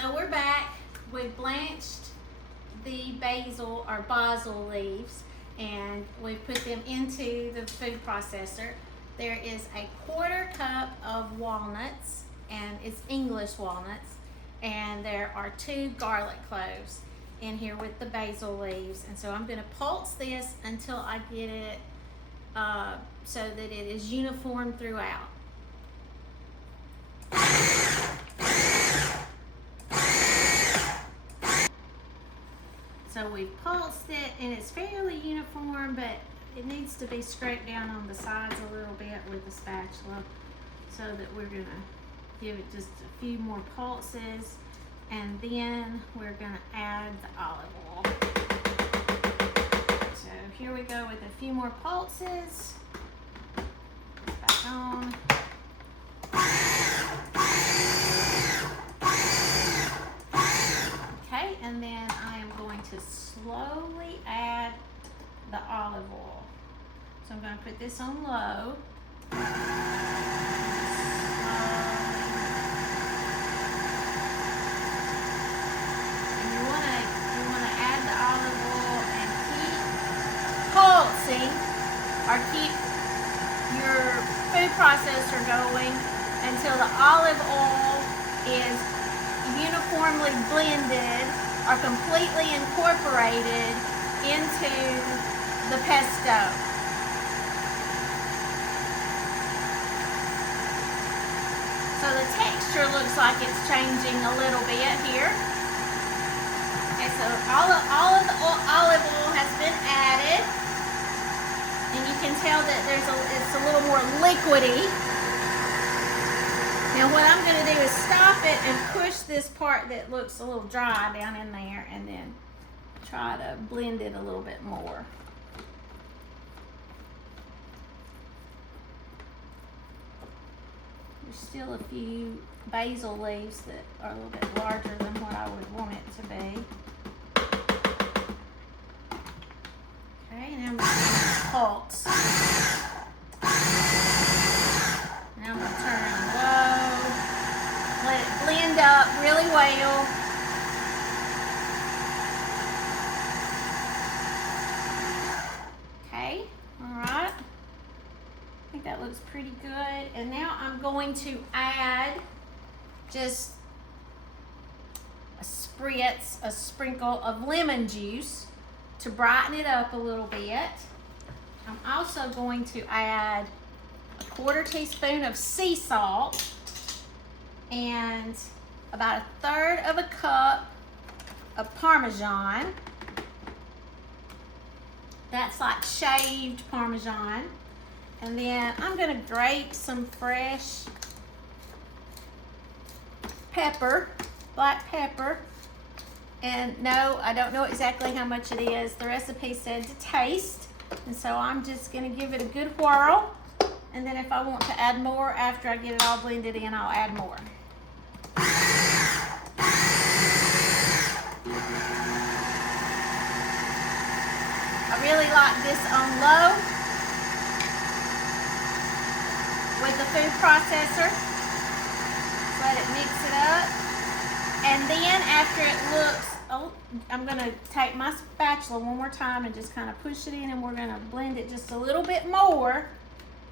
So we're back. We've blanched the basil leaves, and we've put them into the food processor. There is a 1/4 cup of walnuts, and it's English walnuts, and there are 2 garlic cloves in here with the basil leaves. And so I'm going to pulse this until I get it so that it is uniform throughout. So we've pulsed it and it's fairly uniform, but it needs to be scraped down on the sides a little bit with the spatula, so that we're gonna give it just a few more pulses, and then we're gonna add the olive oil. So here we go with a few more pulses. Back on. Okay, and then I am going to slowly add the olive oil. So I'm going to put this on low. And you want to add the olive oil and keep pulsing, or keep your food processor going until the olive oil is uniformly blended or completely incorporated into the pesto. So the texture looks like it's changing a little bit here. Okay, so all of the olive oil has been added, and you can tell that it's a little more liquidy. Now what I'm going to do is stop it and push this part that looks a little dry down in there, and then try to blend it a little bit more. There's still a few basil leaves that are a little bit larger than what I would want it to be. Okay, now I'm going to pulse. Now I'm going to turn it low. Let it blend up really well. Okay, all right. I think that looks pretty good. And now I'm going to add just a sprinkle of lemon juice to brighten it up a little bit. I'm also going to add a 1/4 teaspoon of sea salt and about 1/3 of a cup of Parmesan. That's like shaved Parmesan. And then I'm going to grate some fresh pepper, black pepper. And no, I don't know exactly how much it is. The recipe said to taste. And so I'm just going to give it a good whirl. And then if I want to add more after I get it all blended in, I'll add more. I really like this on low with the food processor. Let it mix it up. And then after it looks, I'm going to take my spatula one more time and just kind of push it in, and we're going to blend it just a little bit more.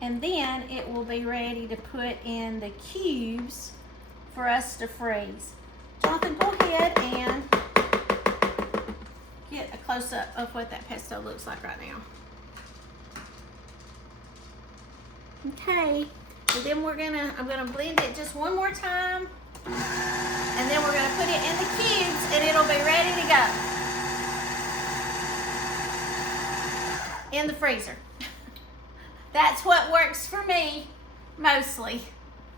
And then it will be ready to put in the cubes for us to freeze. Jonathan, go ahead and get a close-up of what that pesto looks like right now. Okay, and then I'm gonna blend it just one more time, and then we're gonna put it in the cubes, and it'll be ready to go in the freezer. That's what works for me, mostly.